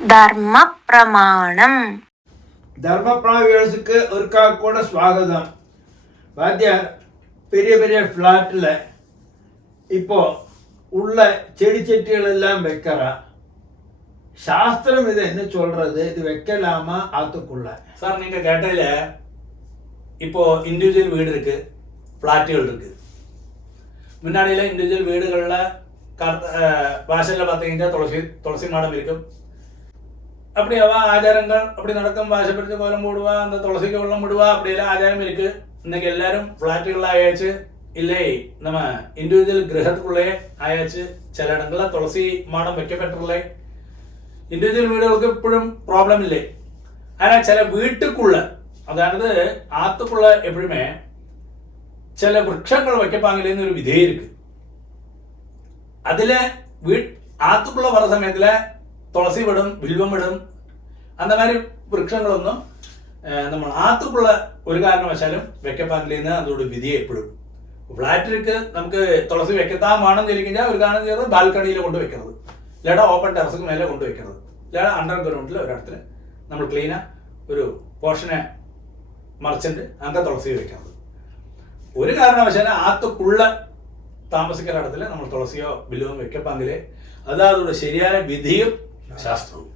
ധർമ്മ പ്രമാണം. தர்மபிரமாணத்துக்கு ஒருக்கா கூட ஸ்வாகதம். வாத்தியார் பெரிய பெரிய ஃப்ளாட்டில் இப்போ உள்ள செடி செட்டிகள் எல்லாம் வைக்கிறா. சாஸ்திரம் இது என்ன சொல்றது? இது வைக்கலாமா ஆத்துக்குள்ள? சார் நீங்க கேட்டதுல இப்போ இண்டிவிஜுவல் வீடு இருக்கு, ஃப்ளாட்டுகள் இருக்கு. முன்னாடியில இண்டிவிஜுவல் வீடுகளில் வாசலில் பார்த்தீங்கன்னா துளசி மாடம் இருக்கும். அப்படி ஆச்சாரங்கள் அப்படி நடக்கும். வாசப்படிச்சு கோலம் போடுவா, அந்த துளசிக்கு வெள்ளம் விடுவா, அப்படியெல்லாம் ஆச்சாரம் இருக்கு. இன்னைக்கு எல்லாரும் ஃப்ளாட்டுகளில் ஆயாச்சு, இல்லை நம்ம இண்டிவிஜுவல் கிரகத்துக்குள்ளே ஆயாச்சு. சில இடங்களில் துளசி மாடம் வைக்கப்பட்டுள்ளே. இண்டிவிஜுவல் வீடுகளுக்கு இப்படும் ப்ராப்ளம் இல்லை. ஆனால் சில வீட்டுக்குள்ள, அதாவது ஆத்துக்குள்ள எப்படியுமே சில விரக்ஷங்கள் வைக்கப்பாங்களேன்னு ஒரு விதை இருக்கு. அதுல ஆத்துக்குள்ள வர சமயத்துல துளசி விடும், வில்வம் விடும், அந்த மாதிரி விரக்ஷങ്ങളൊന്നും നമ്മൾ ആത്തുക്കുള്ള ഒരു കാരണവശാലും വെക്കപ്പാങ്കിലെന്ന് അതോട് വിധി എപ്പോഴും. ഫ്ലാറ്റിലേക്ക് നമുക്ക് തുളസി വെക്കത്താമാണെന്ന് ചോദിക്കഴിഞ്ഞാൽ ഒരു കാരണം ചെയ്തത് ബാൽക്കണിയിൽ കൊണ്ട് വെക്കുന്നത്, ഇല്ലാതെ ഓപ്പൺ ടെറസിന് മേലെ കൊണ്ട് വെക്കുന്നത്, ഇല്ലാതെ അണ്ടർഗ്രൗണ്ടിൽ ഒരിടത്തിൽ നമ്മൾ ക്ലീനാ ഒരു പോർഷനെ മറിച്ചിട്ട് അങ്ങനെ തുളസി വെക്കുന്നത്. ഒരു കാരണവശാലും ആത്തുക്കുള്ള താമസിക്കുന്ന ഇടത്തിൽ നമ്മൾ തുളസിയോ ബില്ലുവോ വെക്കപ്പാങ്കിലേ അത് അതോട് ശരിയായ വിധിയും ശാസ്ത്രവും.